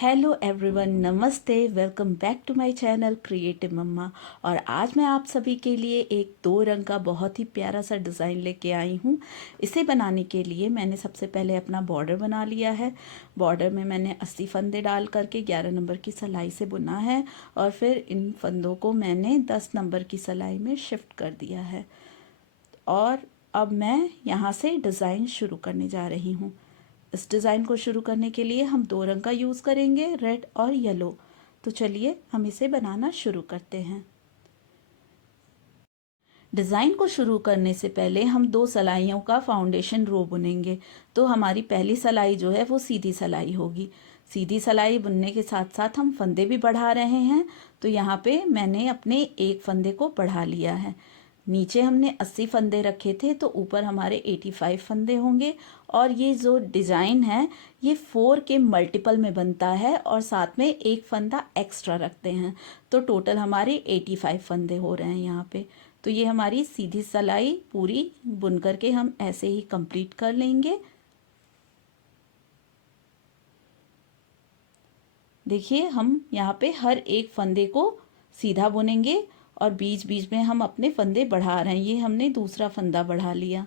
Hello everyone, नमस्ते। Welcome back to my channel creative mamma. और आज मैं आप सभी के लिए एक 2 रंग का बहुत ही प्यारा सा डिज़ाइन लेके आई हूँ। इसे बनाने के लिए मैंने सबसे पहले अपना बॉर्डर बना लिया है। बॉर्डर में मैंने 80 फंदे डाल करके 11 नंबर की सिलाई से बुना है और फिर इन फंदों को मैंने 10 नंबर की सिलाई में शिफ्ट कर दिया है। और अब मैं यहाँ से डिज़ाइन शुरू करने जा रही हूँ। इस डिज़ाइन को शुरू करने के लिए हम 2 रंग का यूज़ करेंगे, रेड और येलो। तो चलिए हम इसे बनाना शुरू करते हैं। डिज़ाइन को शुरू करने से पहले हम 2 सिलाइयों का फाउंडेशन रो बुनेंगे। तो हमारी पहली सिलाई जो है वो सीधी सिलाई होगी। सीधी सिलाई बुनने के साथ साथ हम फंदे भी बढ़ा रहे हैं। तो यहाँ पे मैंने अपने एक फंदे को बढ़ा लिया है। नीचे हमने 80 फंदे रखे थे तो ऊपर हमारे 85 फंदे होंगे। और ये जो डिज़ाइन है ये 4 के मल्टीपल में बनता है और साथ में एक फंदा एक्स्ट्रा रखते हैं। तो टोटल हमारे 85 फंदे हो रहे हैं यहाँ पे। तो ये हमारी सीधी सिलाई पूरी बुन करके हम ऐसे ही कंप्लीट कर लेंगे। देखिए हम यहाँ पे हर एक फंदे को सीधा बुनेंगे और बीच बीच में हम अपने फंदे बढ़ा रहे हैं। ये हमने दूसरा फंदा बढ़ा लिया।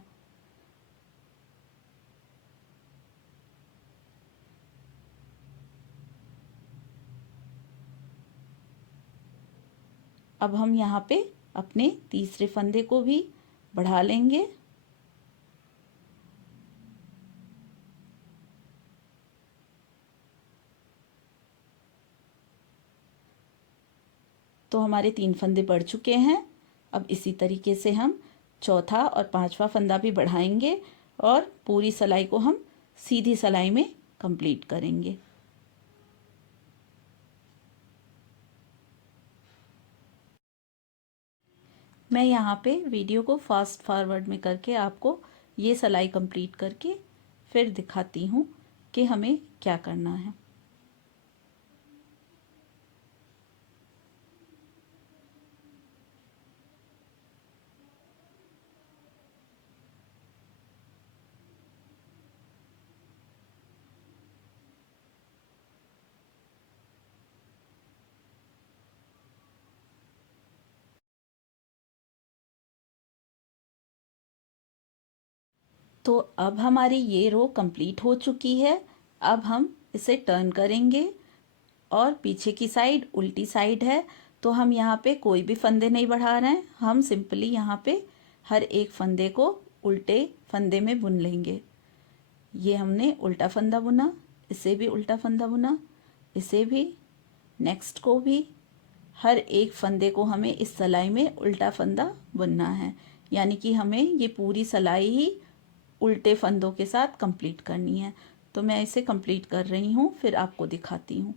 अब हम यहाँ पे अपने तीसरे फंदे को भी बढ़ा लेंगे। तो हमारे 3 फंदे बढ़ चुके हैं। अब इसी तरीके से हम चौथा और पांचवा फंदा भी बढ़ाएंगे और पूरी सिलाई को हम सीधी सिलाई में कंप्लीट करेंगे। मैं यहाँ पे वीडियो को फास्ट फॉरवर्ड में करके आपको ये सिलाई कंप्लीट करके फिर दिखाती हूँ कि हमें क्या करना है। तो अब हमारी ये रो कंप्लीट हो चुकी है। अब हम इसे टर्न करेंगे और पीछे की साइड उल्टी साइड है। तो हम यहाँ पे कोई भी फंदे नहीं बढ़ा रहे हैं। हम सिंपली यहाँ पे हर एक फंदे को उल्टे फंदे में बुन लेंगे। ये हमने उल्टा फंदा बुना, इसे भी उल्टा फंदा बुना, इसे भी, नेक्स्ट को भी। हर एक फंदे को हमें इस सिलाई में उल्टा फंदा बुनना है। यानी कि हमें ये पूरी सिलाई ही उल्टे फंदों के साथ कंप्लीट करनी है। तो मैं इसे कंप्लीट कर रही हूँ, फिर आपको दिखाती हूँ।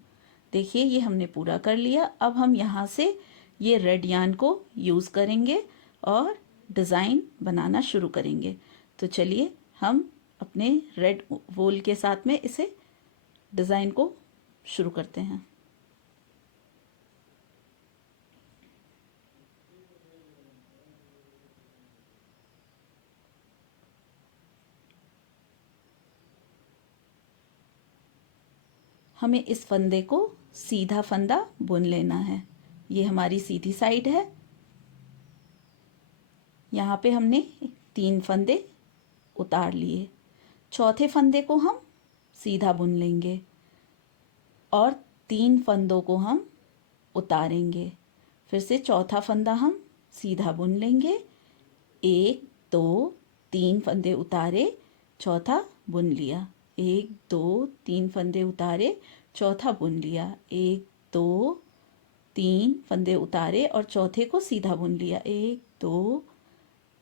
देखिए ये हमने पूरा कर लिया। अब हम यहाँ से ये रेड यार्न को यूज़ करेंगे और डिज़ाइन बनाना शुरू करेंगे। तो चलिए हम अपने रेड वूल के साथ में इसे डिज़ाइन को शुरू करते हैं। हमें इस फंदे को सीधा फंदा बुन लेना है। ये हमारी सीधी साइड है। यहाँ पे हमने 3 फंदे उतार लिए। चौथे फंदे को हम सीधा बुन लेंगे और 3 फंदों को हम उतारेंगे। फिर से चौथा फंदा हम सीधा बुन लेंगे। 1 2 3 फंदे उतारे, चौथा बुन लिया। 1 2 3 फंदे उतारे, चौथा बुन लिया। 1 2 3 फंदे उतारे और चौथे को सीधा बुन लिया। 1 2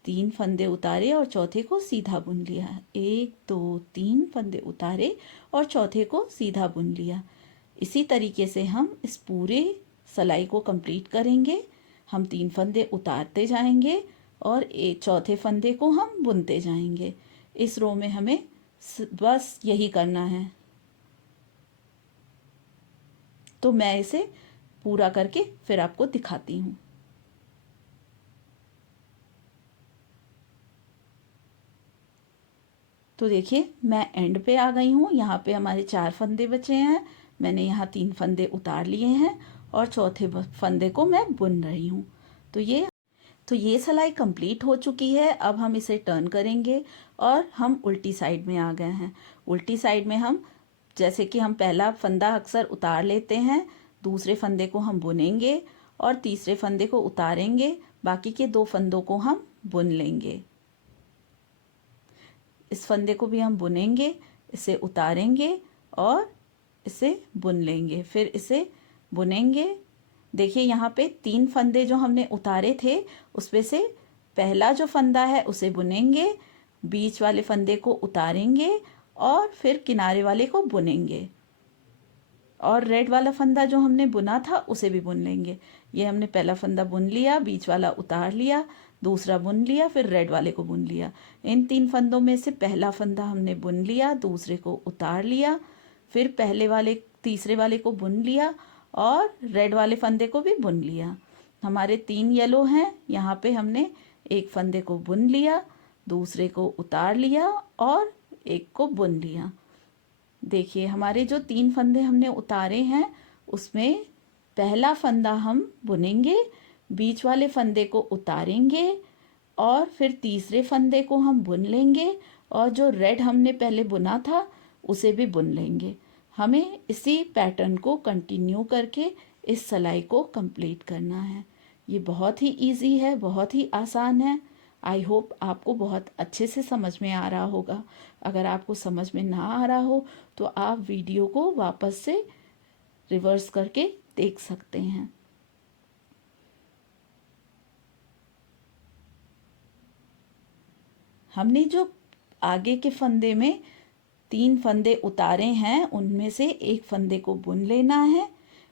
3 फंदे उतारे और चौथे को सीधा बुन लिया। 1 2 3 फंदे उतारे और चौथे को सीधा बुन लिया। इसी तरीके से हम इस पूरे सिलाई को कंप्लीट करेंगे। हम 3 फंदे उतारते जाएंगे और एक चौथे फंदे को हम बुनते जाएंगे। इस रो में हमें बस यही करना है। तो मैं इसे पूरा करके फिर आपको दिखाती हूँ। तो देखिए मैं एंड पे आ गई हूँ। यहाँ पे हमारे 4 फंदे बचे हैं। मैंने यहाँ 3 फंदे उतार लिए हैं और चौथे फंदे को मैं बुन रही हूँ। तो ये सिलाई कंप्लीट हो चुकी है। अब हम इसे टर्न करेंगे और हम उल्टी साइड में आ गए हैं। उल्टी साइड में हम जैसे कि हम पहला फंदा अक्सर उतार लेते हैं, दूसरे फंदे को हम बुनेंगे और तीसरे फंदे को उतारेंगे, बाकी के 2 फंदों को हम बुन लेंगे। इस फंदे को भी हम बुनेंगे, इसे उतारेंगे और इसे बुन लेंगे, फिर इसे बुनेंगे। देखिए यहाँ पे 3 फंदे जो हमने उतारे थे उसमें से पहला जो फंदा है उसे बुनेंगे, बीच वाले फंदे को उतारेंगे और फिर किनारे वाले को बुनेंगे और रेड वाला फंदा जो हमने बुना था उसे भी बुन लेंगे। ये हमने पहला फंदा बुन लिया, बीच वाला उतार लिया, दूसरा बुन लिया, फिर रेड वाले को बुन लिया। इन 3 फंदों में से पहला फंदा हमने बुन लिया, दूसरे को उतार लिया, फिर तीसरे वाले को बुन लिया और रेड वाले फंदे को भी बुन लिया। हमारे 3 येलो हैं, यहाँ पे हमने एक फंदे को बुन लिया, दूसरे को उतार लिया और एक को बुन लिया। देखिए हमारे जो 3 फंदे हमने उतारे हैं उसमें पहला फंदा हम बुनेंगे, बीच वाले फंदे को उतारेंगे और फिर तीसरे फंदे को हम बुन लेंगे और जो रेड हमने पहले बुना था उसे भी बुन लेंगे। हमें इसी पैटर्न को कंटिन्यू करके इस सिलाई को कंप्लीट करना है। ये बहुत ही इजी है, बहुत ही आसान है। आई होप आपको बहुत अच्छे से समझ में आ रहा होगा। अगर आपको समझ में ना आ रहा हो तो आप वीडियो को वापस से रिवर्स करके देख सकते हैं। हमने जो आगे के फंदे में 3 फंदे उतारे हैं उनमें से एक फंदे को बुन लेना है,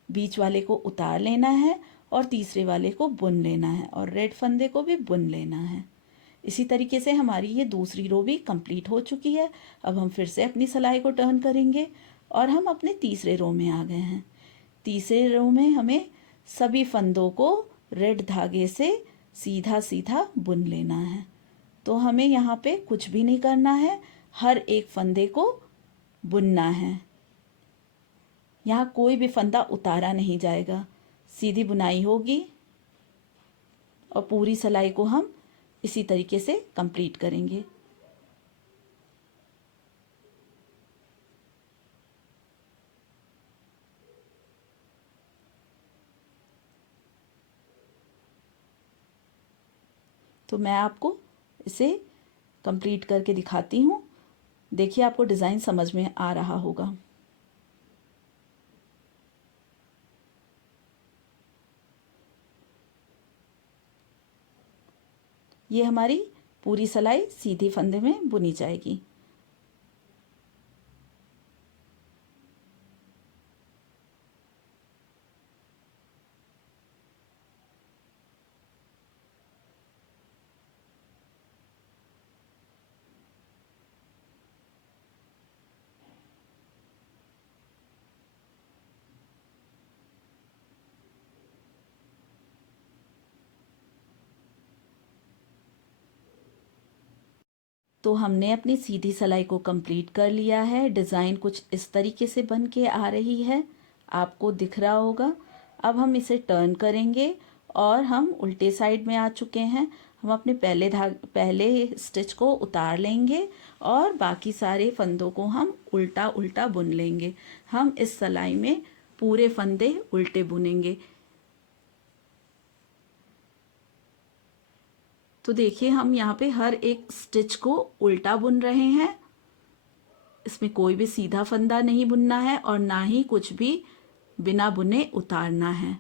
बीच वाले को उतार लेना है और तीसरे वाले को बुन लेना है और रेड फंदे को भी बुन लेना है। इसी तरीके से हमारी ये दूसरी रो भी कंप्लीट हो चुकी है। अब हम फिर से अपनी सिलाई को टर्न करेंगे और हम अपने तीसरे रो में आ गए हैं। तीसरे रो में हमें सभी फंदों को रेड धागे से सीधा सीधा बुन लेना है। तो हमें यहाँ पे कुछ भी नहीं करना है, हर एक फंदे को बुनना है। यहाँ कोई भी फंदा उतारा नहीं जाएगा, सीधी बुनाई होगी और पूरी सिलाई को हम इसी तरीके से कंप्लीट करेंगे। तो मैं आपको इसे कंप्लीट करके दिखाती हूँ। देखिए आपको डिज़ाइन समझ में आ रहा होगा। ये हमारी पूरी सिलाई सीधी फंदे में बुनी जाएगी। तो हमने अपनी सीधी सिलाई को कंप्लीट कर लिया है। डिज़ाइन कुछ इस तरीके से बन के आ रही है, आपको दिख रहा होगा। अब हम इसे टर्न करेंगे और हम उल्टे साइड में आ चुके हैं। हम अपने पहले स्टिच को उतार लेंगे और बाकी सारे फंदों को हम उल्टा उल्टा बुन लेंगे। हम इस सिलाई में पूरे फंदे उल्टे बुनेंगे। तो देखिए हम यहाँ पे हर एक स्टिच को उल्टा बुन रहे हैं। इसमें कोई भी सीधा फंदा नहीं बुनना है और ना ही कुछ भी बिना बुने उतारना है।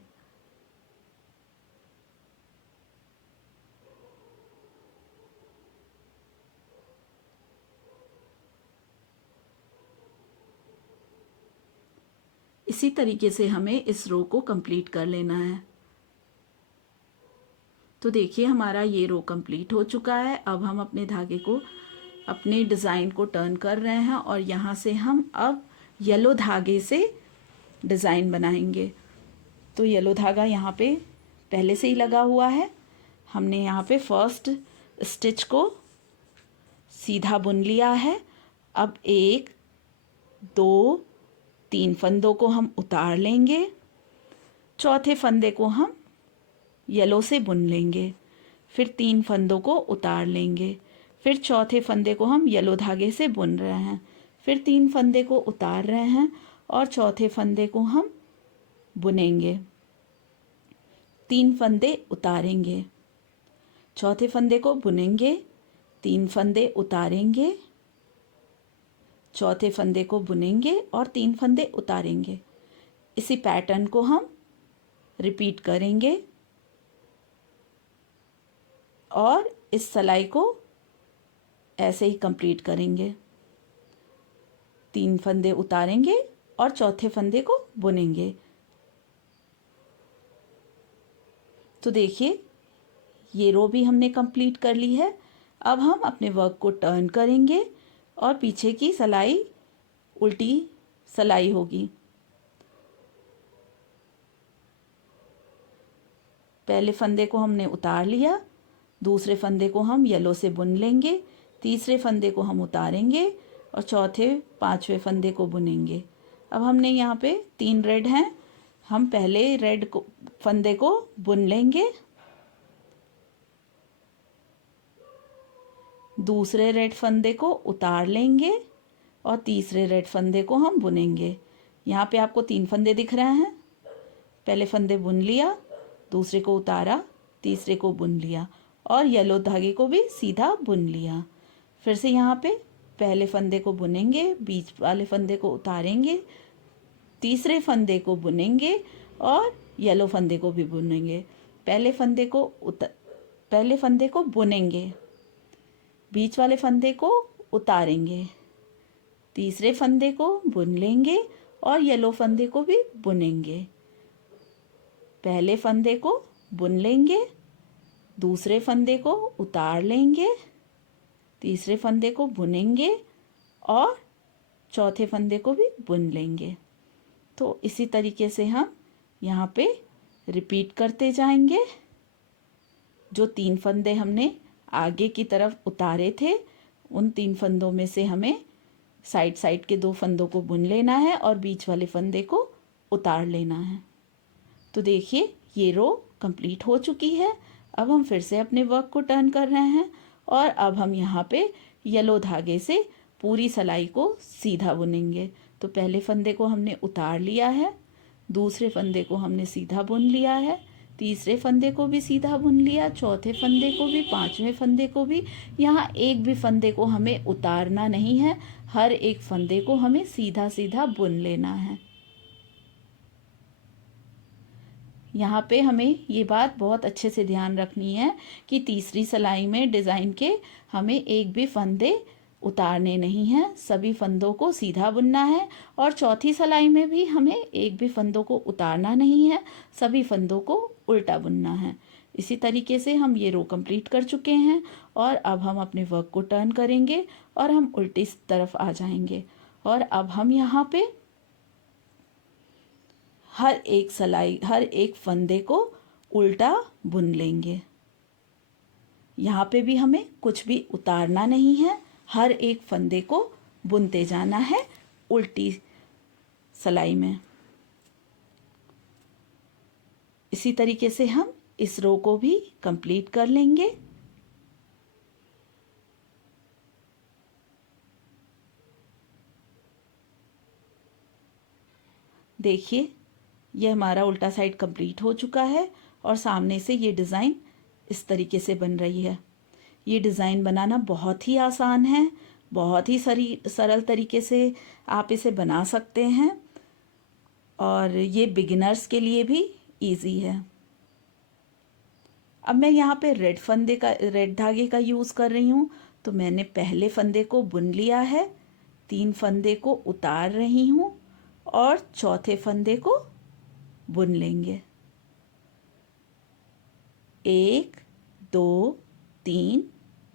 इसी तरीके से हमें इस रो को कंप्लीट कर लेना है। तो देखिए हमारा ये रो कंप्लीट हो चुका है। अब हम अपने धागे को अपने डिज़ाइन को टर्न कर रहे हैं और यहाँ से हम अब येलो धागे से डिज़ाइन बनाएंगे। तो येलो धागा यहाँ पे पहले से ही लगा हुआ है। हमने यहाँ पे फर्स्ट स्टिच को सीधा बुन लिया है। अब 1 2 3 फंदों को हम उतार लेंगे, चौथे फंदे को हम येलो से बुन लेंगे, फिर 3 फंदों को उतार लेंगे, फिर चौथे फंदे को हम येलो धागे से बुन रहे हैं, फिर 3 फंदे को उतार रहे हैं और चौथे फंदे को हम बुनेंगे, 3 फंदे उतारेंगे, चौथे फंदे को बुनेंगे, 3 फंदे उतारेंगे, चौथे फंदे को बुनेंगे और 3 फंदे उतारेंगे। इसी पैटर्न को हम रिपीट करेंगे और इस सिलाई को ऐसे ही कंप्लीट करेंगे। 3 फंदे उतारेंगे और चौथे फंदे को बुनेंगे। तो देखिए ये रो भी हमने कंप्लीट कर ली है। अब हम अपने वर्क को टर्न करेंगे और पीछे की सिलाई उल्टी सिलाई होगी। पहले फंदे को हमने उतार लिया, दूसरे फंदे को हम येलो से बुन लेंगे, तीसरे फंदे को हम उतारेंगे और चौथे पांचवें फंदे को बुनेंगे। अब हमने यहाँ पे 3 रेड हैं, हम पहले रेड को फंदे को बुन लेंगे, दूसरे रेड फंदे को उतार लेंगे और तीसरे रेड फंदे को हम बुनेंगे। यहाँ पे आपको 3 फंदे दिख रहे हैं। पहले फंदे बुन लिया, दूसरे को उतारा, तीसरे को बुन लिया और येलो धागे को भी सीधा बुन लिया। फिर से यहाँ पे पहले फंदे को बुनेंगे, बीच वाले फंदे को उतारेंगे, तीसरे फंदे को बुनेंगे और येलो फंदे को भी बुनेंगे। पहले फंदे को बुनेंगे, बीच वाले फंदे को उतारेंगे, तीसरे फंदे को बुन लेंगे और येलो फंदे को भी बुनेंगे। पहले फंदे को बुन लेंगे, दूसरे फंदे को उतार लेंगे, तीसरे फंदे को बुनेंगे और चौथे फंदे को भी बुन लेंगे। तो इसी तरीके से हम यहाँ पे रिपीट करते जाएंगे। जो 3 फंदे हमने आगे की तरफ उतारे थे, उन 3 फंदों में से हमें साइड साइड के 2 फंदों को बुन लेना है और बीच वाले फंदे को उतार लेना है। तो देखिए ये रो कंप्लीट हो चुकी है। अब हम फिर से अपने वर्क को टर्न कर रहे हैं और अब हम यहाँ पे येलो धागे से पूरी सिलाई को सीधा बुनेंगे। तो पहले फंदे को हमने उतार लिया है, दूसरे फंदे को हमने सीधा बुन लिया है, तीसरे फंदे को भी सीधा बुन लिया, चौथे फंदे को भी, पांचवें फंदे को भी। यहाँ एक भी फंदे को हमें उतारना नहीं है, हर एक फंदे को हमें सीधा सीधा बुन लेना है। यहाँ पे हमें ये बात बहुत अच्छे से ध्यान रखनी है कि तीसरी सिलाई में डिज़ाइन के हमें एक भी फंदे उतारने नहीं हैं, सभी फंदों को सीधा बुनना है। और चौथी सिलाई में भी हमें एक भी फंदों को उतारना नहीं है, सभी फंदों को उल्टा बुनना है। इसी तरीके से हम ये रो कंप्लीट कर चुके हैं और अब हम अपने वर्क को टर्न करेंगे और हम उल्टी तरफ आ जाएंगे। और अब हम यहाँ पे हर एक फंदे को उल्टा बुन लेंगे। यहाँ पे भी हमें कुछ भी उतारना नहीं है, हर एक फंदे को बुनते जाना है उल्टी सिलाई में। इसी तरीके से हम इस रो को भी कंप्लीट कर लेंगे। देखिए ये हमारा उल्टा साइड कंप्लीट हो चुका है और सामने से ये डिज़ाइन इस तरीके से बन रही है। ये डिज़ाइन बनाना बहुत ही आसान है, बहुत ही सरल तरीके से आप इसे बना सकते हैं और ये बिगिनर्स के लिए भी इजी है। अब मैं यहाँ पे रेड धागे का यूज़ कर रही हूँ। तो मैंने पहले फंदे को बुन लिया है, 3 फंदे को उतार रही हूँ और चौथे फंदे को बुन लेंगे। 1 2 3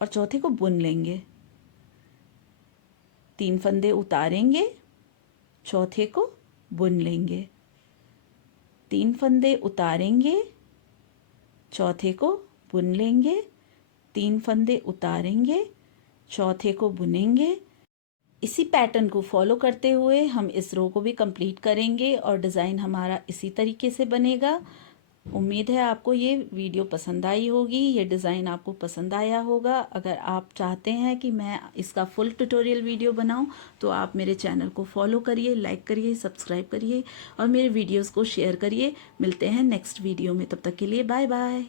और चौथे को बुन लेंगे। 3 फंदे उतारेंगे, चौथे को बुन लेंगे। 3 फंदे उतारेंगे, चौथे को बुन लेंगे। 3 फंदे उतारेंगे, चौथे को बुनेंगे। इसी पैटर्न को फॉलो करते हुए हम इस रो को भी कंप्लीट करेंगे और डिज़ाइन हमारा इसी तरीके से बनेगा। उम्मीद है आपको ये वीडियो पसंद आई होगी, ये डिज़ाइन आपको पसंद आया होगा। अगर आप चाहते हैं कि मैं इसका फुल ट्यूटोरियल वीडियो बनाऊं तो आप मेरे चैनल को फॉलो करिए, लाइक करिए, सब्सक्राइब करिए और मेरे वीडियोस को शेयर करिए। मिलते हैं नेक्स्ट वीडियो में, तब तक के लिए बाय बाय।